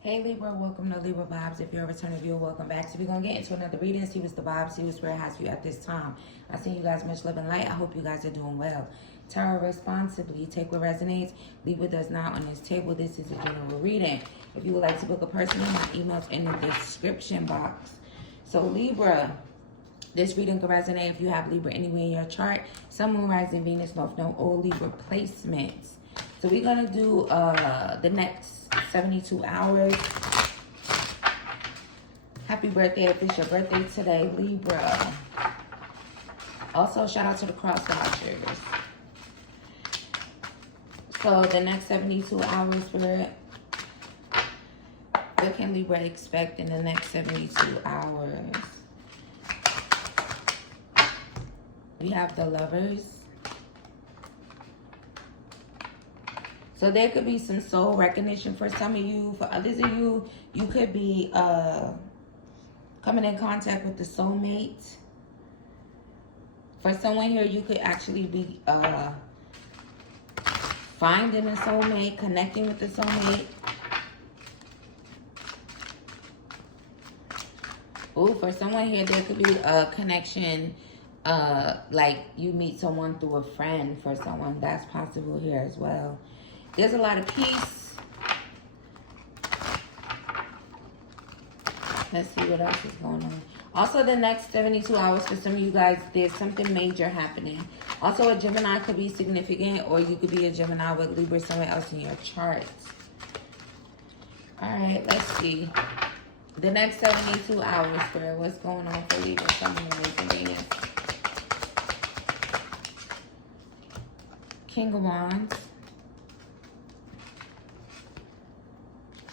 Hey Libra, welcome to Libra Vibes. If you're a returning viewer, welcome back. So we're going to get into another reading, see what's the vibe, see what spirit has for you at this time. I send you guys much love and light. I hope you guys are doing well. Tarot responsibly. Take what resonates, leave what does not on this table. This is a general reading. If you would like to book a personal, my email's in the description box. So Libra, this reading can resonate if you have Libra anywhere in your chart. Sun, Moon, Rising, Venus, North Node, or Libra placements. So we're going to do the next 72 hours. Happy birthday if it's your birthday today, Libra. Also, shout out to the cross watchers. So the next 72 hours, Spirit. What can Libra expect in the next 72 hours? We have the Lovers. So there could be some soul recognition for some of you. For others of you, you could be coming in contact with the soulmate. For someone here, you could actually be finding a soulmate, connecting with the soulmate. Oh, for someone here, there could be a connection, like you meet someone through a friend for someone. That's possible here as well. There's a lot of peace. Let's see what else is going on. Also, the next 72 hours for some of you guys, there's something major happening. Also, a Gemini could be significant, or you could be a Gemini with Libra somewhere else in your chart. All right, let's see. The next 72 hours for what's going on for Libra, Sun, Moon, Rising, Venus. King of Wands.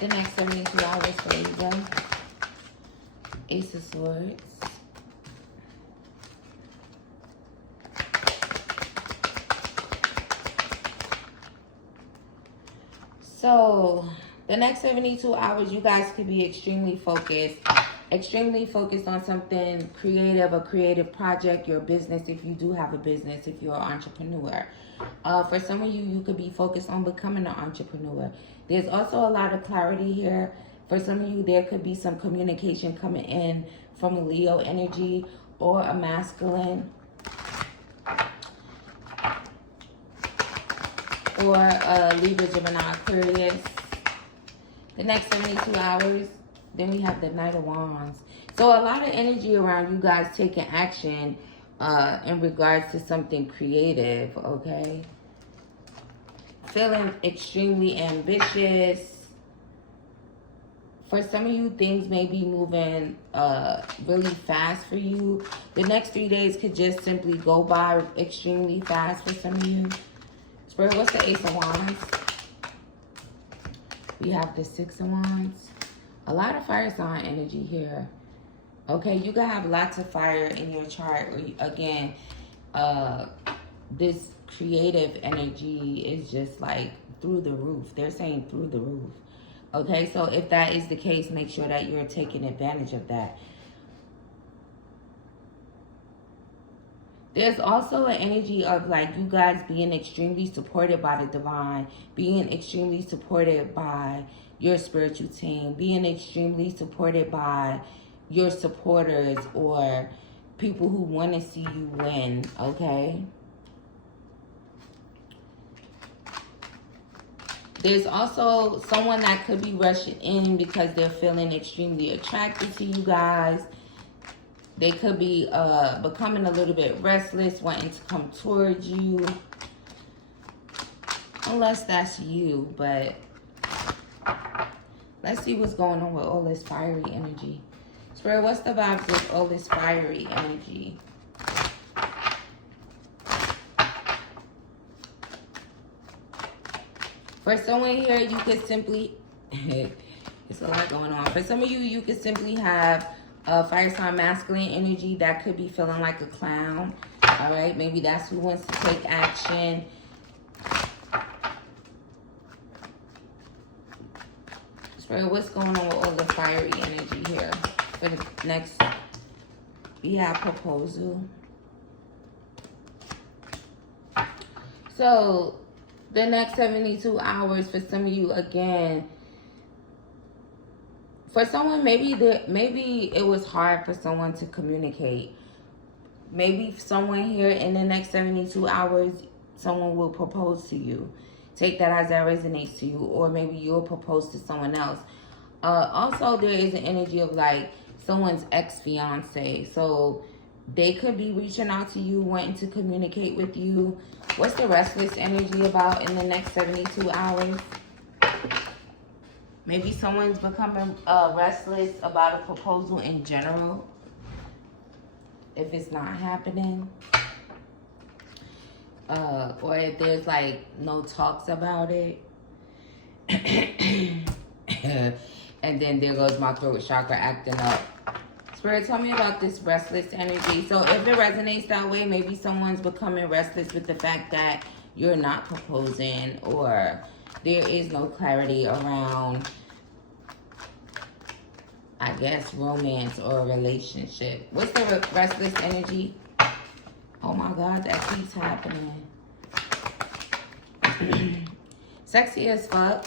The next 72 hours for Libra. Ace of Swords. So, the next 72 hours, you guys could be extremely focused on something creative, a creative project, your business, if you do have a business, if you're an entrepreneur. For some of you, you could be focused on becoming an entrepreneur. There's also a lot of clarity here. For some of you, there could be some communication coming in from a Leo energy or a masculine. Or a Libra, Gemini, Aquarius. The next 72 hours, then we have the Knight of Wands. So a lot of energy around you guys taking action in regards to something creative, okay? Feeling extremely ambitious. For some of you, things may be moving really fast for you. The next 3 days could just simply go by extremely fast for some of you. Spirit, what's the Ace of Wands? We have the Six of Wands. A lot of fire sign energy here. Okay, you can have lots of fire in your chart. Again, this creative energy is just like through the roof. They're saying through the roof. Okay, so if that is the case, make sure that you're taking advantage of that. There's also an energy of like you guys being extremely supported by the divine, being extremely supported by your spiritual team, being extremely supported by your supporters or people who want to see you win, okay? There's also someone that could be rushing in because they're feeling extremely attracted to you guys. They could be becoming a little bit restless, wanting to come towards you. Unless that's you, but let's see what's going on with all this fiery energy. Spirit, what's the vibes with all this fiery energy? For someone here, you could simply, it's a lot going on. For some of you, you could simply have a fire sign masculine energy that could be feeling like a clown. All right, maybe that's who wants to take action. Spirit, what's going on with all the fiery energy here? For the next, we have proposal. So, the next 72 hours for some of you, again, For someone, maybe it was hard for someone to communicate. Maybe someone here in the next 72 hours, someone will propose to you. Take that as that resonates to you. Or maybe you'll propose to someone else. Also, there is an energy of like someone's ex-fiance. So they could be reaching out to you, wanting to communicate with you. What's the restless energy about in the next 72 hours? Maybe someone's becoming restless about a proposal in general. If it's not happening. Or if there's like no talks about it. And then there goes my throat chakra acting up. Spirit, tell me about this restless energy. So if it resonates that way, maybe someone's becoming restless with the fact that you're not proposing, or there is no clarity around, I guess, romance or a relationship. What's the restless energy? Oh my God, that keeps happening. Sexy as fuck.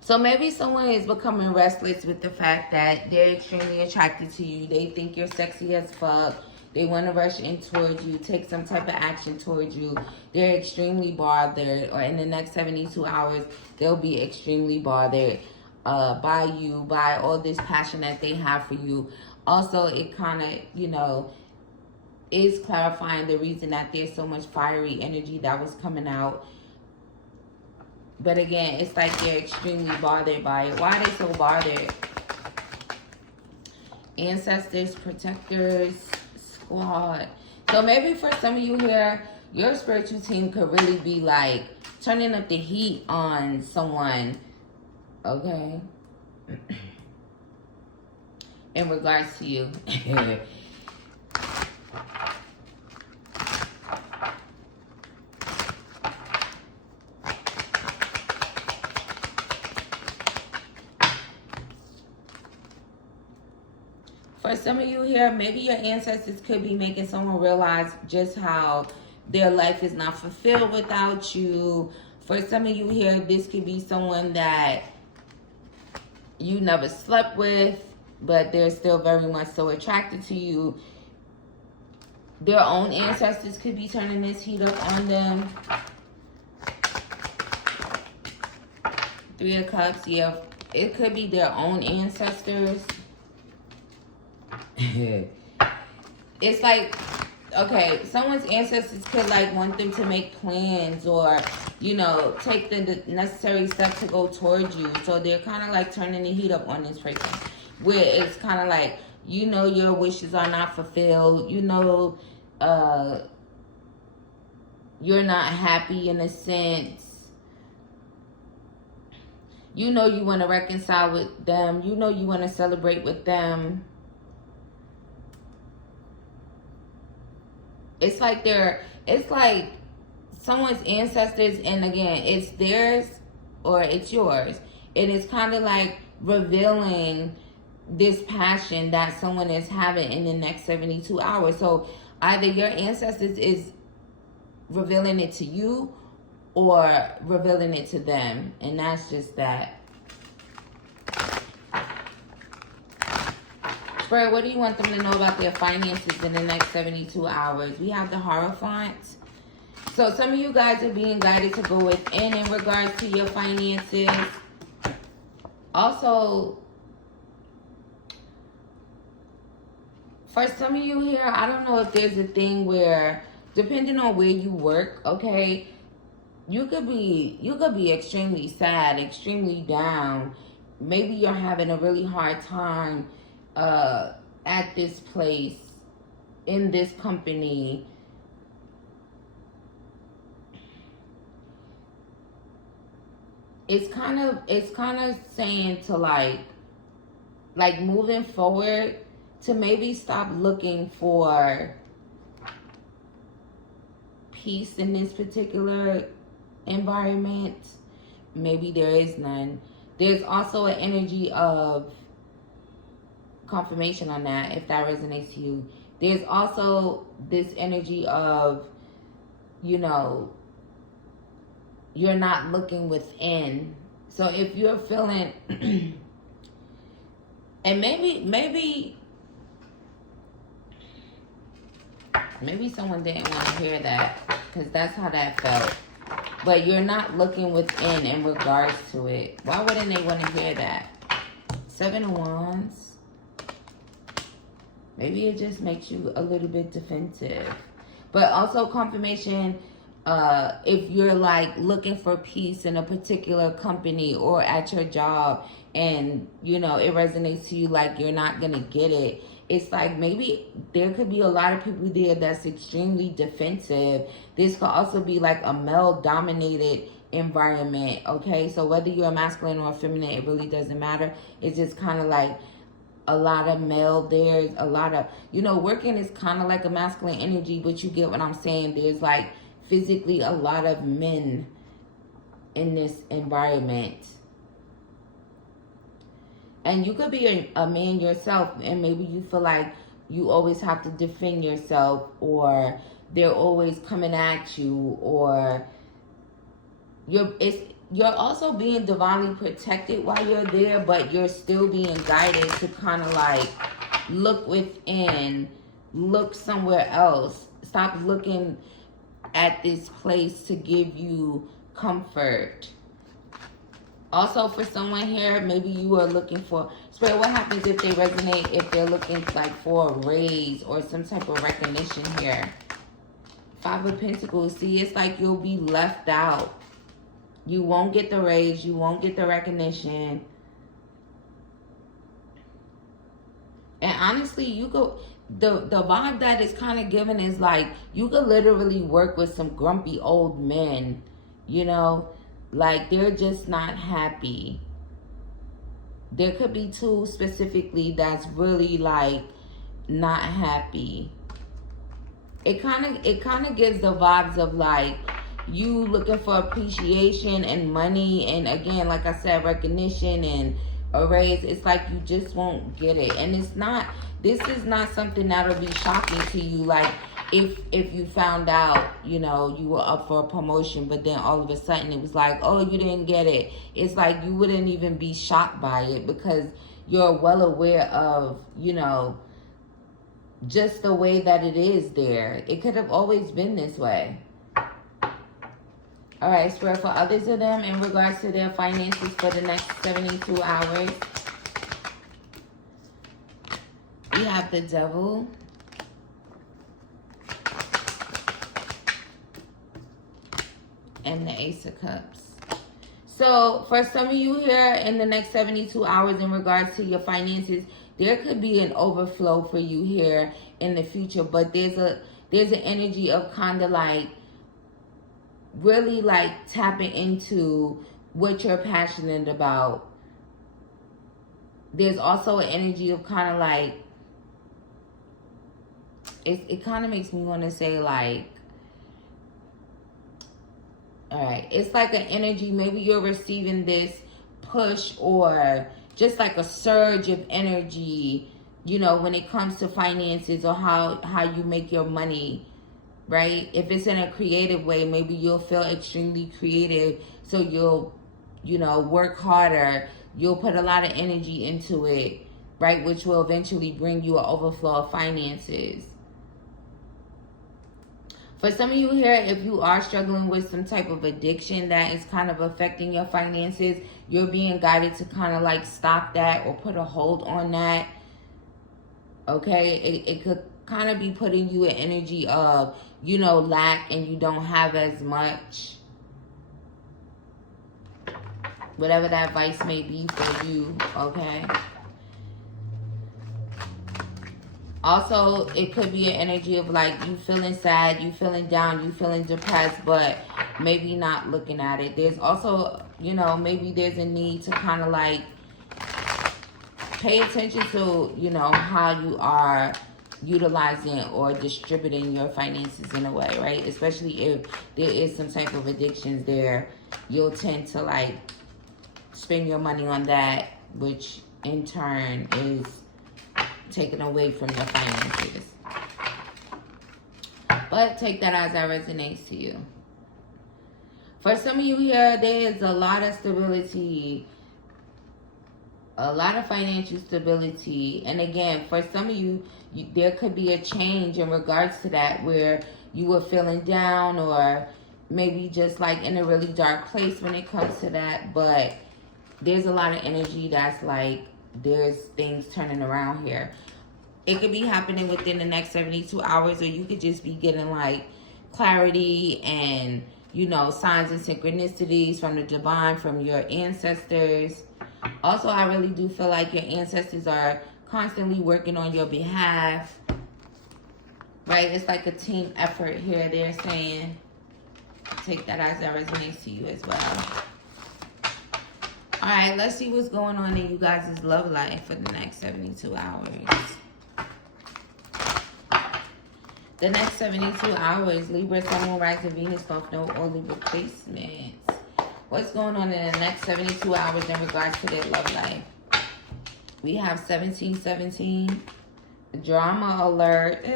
So maybe someone is becoming restless with the fact that they're extremely attracted to you. They think you're sexy as fuck. They want to rush in towards you, take some type of action towards you. They're extremely bothered, or in the next 72 hours, they'll be extremely bothered by you, by all this passion that they have for you. Also, it kind of, you know, is clarifying the reason that there's so much fiery energy that was coming out. But again, it's like they're extremely bothered by it. Why are they so bothered? Ancestors, protectors, squad. So maybe for some of you here, your spiritual team could really be like turning up the heat on someone. Okay? In regards to you. For some of you here, maybe your ancestors could be making someone realize just how their life is not fulfilled without you. For some of you here, this could be someone that you never slept with, but they're still very much so attracted to you. Their own ancestors could be turning this heat up on them. 3 of Cups, yeah. It could be their own ancestors. It's like, okay, someone's ancestors could like want them to make plans, or, you know, take the necessary steps to go towards you. So they're kind of like turning the heat up on this person, where it's kind of like, you know, your wishes are not fulfilled. You know, you're not happy in a sense. You know you want to reconcile with them. You know you want to celebrate with them. It's like someone's ancestors, and again, it's theirs or it's yours. And it's kind of like revealing this passion that someone is having in the next 72 hours. So either your ancestors is revealing it to you or revealing it to them. And that's just that. Spirit, what do you want them to know about their finances in the next 72 hours? We have the Hierophant. So some of you guys are being guided to go within in regards to your finances. Also, for some of you here, I don't know if there's a thing where, depending on where you work, okay, you could be extremely sad, extremely down. Maybe you're having a really hard time at this place, in this company. It's kind of saying to like moving forward, to maybe stop looking for peace in this particular environment. Maybe there is none. There's also an energy of confirmation on that, if that resonates to you. There's also this energy of, you know, you're not looking within. So if you're feeling And maybe someone didn't want to hear that, because that's how that felt. But you're not looking within in regards to it. Why wouldn't they want to hear that? 7 of Wands. Maybe it just makes you a little bit defensive. But also confirmation, if you're like looking for peace in a particular company or at your job, and you know it resonates to you like you're not gonna get it, it's like maybe there could be a lot of people there that's extremely defensive. This could also be like a male dominated environment, okay? So whether you're a masculine or a feminine, it really doesn't matter. It's just kind of like a lot of male. There's a lot of, you know, working is kind of like a masculine energy, but you get what I'm saying. There's like physically a lot of men in this environment. And you could be a man yourself, and maybe you feel like you always have to defend yourself, or they're always coming at you, or you're also being divinely protected while you're there, but you're still being guided to kind of like look within, look somewhere else. Stop looking at this place to give you comfort. Also, for someone here, maybe you are looking for, Spirit, what happens if they resonate, if they're looking like for a raise or some type of recognition here? 5 of Pentacles. See, it's like you'll be left out. You won't get the raise. You won't get the recognition. And honestly, you go, the vibe that is kind of given is like you could literally work with some grumpy old men, you know, like they're just not happy. There could be 2 specifically that's really like not happy. It kind of gives the vibes of like you looking for appreciation and money, and again, like I said, recognition and a raise. It's like you just won't get it. And it's not, this is not something that'll be shocking to you. Like if you found out, you know, you were up for a promotion, but then all of a sudden it was like, oh, you didn't get it. It's like you wouldn't even be shocked by it, because you're well aware of, you know, just the way that it is there. It could have always been this way. All right, Spirit, for others of them in regards to their finances for the next 72 hours. We have the Devil. And the Ace of Cups. So for some of you here in the next 72 hours in regards to your finances, there could be an overflow for you here in the future. But there's an energy of kind of like really like tapping into what you're passionate about. There's also an energy of kind of like, it kind of makes me want to say like, all right, it's like an energy, maybe you're receiving this push or just like a surge of energy, you know, when it comes to finances or how you make your money, right? If it's in a creative way, maybe you'll feel extremely creative, so you'll, you know, work harder, you'll put a lot of energy into it, right? Which will eventually bring you an overflow of finances. For some of you here, if you are struggling with some type of addiction that is kind of affecting your finances, you're being guided to kind of like stop that or put a hold on that. Okay, it could kind of be putting you in energy of, you know, lack, and you don't have as much. Whatever that vice may be for you, okay? Also, it could be an energy of like you feeling sad, you feeling down, you feeling depressed, but maybe not looking at it. There's also, you know, maybe there's a need to kind of like pay attention to, you know, how you are utilizing or distributing your finances in a way, right? Especially if there is some type of addictions there, you'll tend to like spend your money on that, which in turn is taken away from your finances. But take that as that resonates to you. For some of you here, there is a lot of stability a lot of financial stability. And again, for some of you, there could be a change in regards to that, where you were feeling down, or maybe just like in a really dark place when it comes to that. But there's a lot of energy that's like, there's things turning around here. It could be happening within the next 72 hours, or you could just be getting like clarity and, you know, signs and synchronicities from the divine, from your ancestors. Also, I really do feel like your ancestors are constantly working on your behalf, right? It's like a team effort here. They're saying, take that as that resonates to you as well. All right, let's see what's going on in you guys' love life for the next 72 hours. The next 72 hours, Libra, Sun, Moon, Rising, Venus, North Node, or Libra placements. What's going on in the next 72 hours in regards to their love life? We have 1717, drama alert.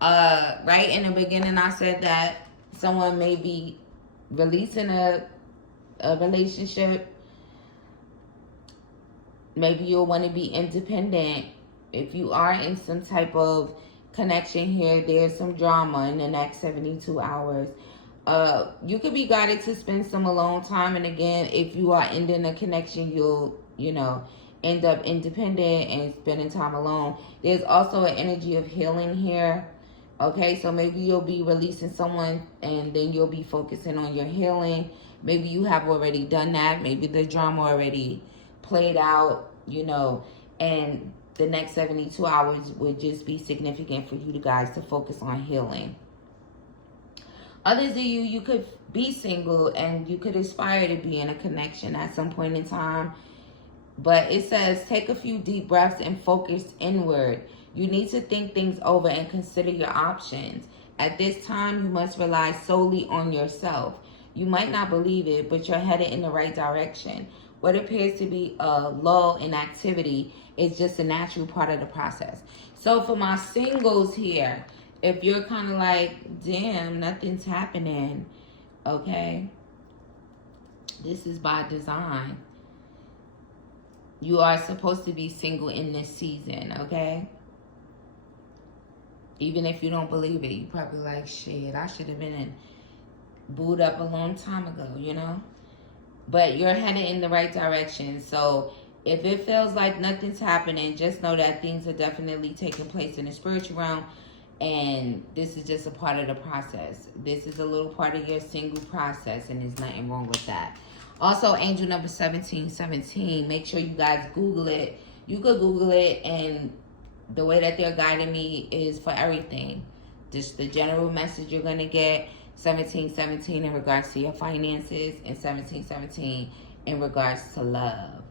Right in the beginning, I said that someone may be releasing a relationship. Maybe you'll want to be independent. If you are in some type of connection here, there's some drama in the next 72 hours. You could be guided to spend some alone time. And again, if you are ending a connection, you'll, you know, end up independent and spending time alone. There's also an energy of healing here. Okay, so maybe you'll be releasing someone and then you'll be focusing on your healing. Maybe you have already done that. Maybe the drama already played out, you know, and the next 72 hours would just be significant for you guys to focus on healing. Others of you, you could be single and you could aspire to be in a connection at some point in time. But it says, take a few deep breaths and focus inward. You need to think things over and consider your options. At this time, you must rely solely on yourself. You might not believe it, but you're headed in the right direction. What appears to be a lull in activity is just a natural part of the process. So for my singles here, if you're kind of like, damn, nothing's happening, okay? This is by design. You are supposed to be single in this season, okay? Even if you don't believe it, you probably like, shit, I should have been booed up a long time ago, you know? But you're headed in the right direction. So if it feels like nothing's happening, just know that things are definitely taking place in the spiritual realm. And this is just a part of the process. This is a little part of your single process, and there's nothing wrong with that. Also, angel number 1717. Make sure you guys Google it. You could Google it, and the way that they're guiding me is for everything. Just the general message you're going to get. 1717 in regards to your finances, and 1717 in regards to love.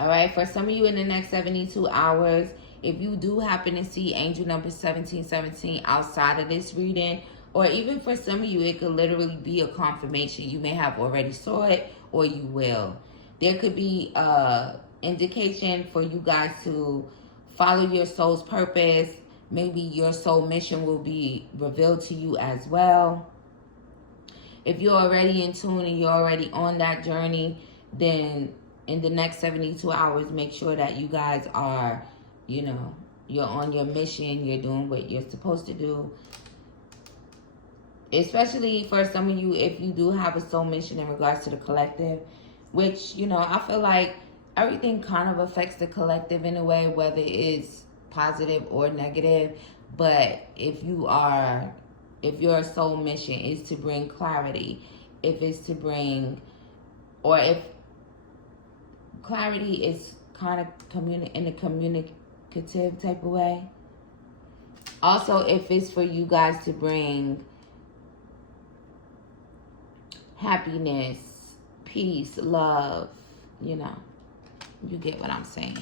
All right, for some of you in the next 72 hours, if you do happen to see angel number 1717 outside of this reading, or even for some of you, it could literally be a confirmation. You may have already saw it, or you will. There could be indication for you guys to follow your soul's purpose. Maybe your soul mission will be revealed to you as well. If you're already in tune and you're already on that journey, then in the next 72 hours, make sure that you guys are, you know, you're on your mission. You're doing what you're supposed to do. Especially for some of you, if you do have a soul mission in regards to the collective, which, you know, I feel like everything kind of affects the collective in a way, whether it's positive or negative. But if your soul mission is to bring clarity, if it's to bring, or if clarity is kind of in a communicative type of way. Also, if it's for you guys to bring happiness, peace, love, you know, you get what I'm saying.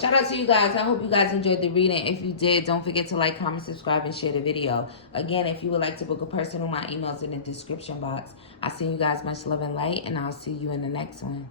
Shout out to you guys. I hope you guys enjoyed the reading. If you did, don't forget to like, comment, subscribe, and share the video. Again, if you would like to book a personal, my email's in the description box. I send you guys much love and light, and I'll see you in the next one.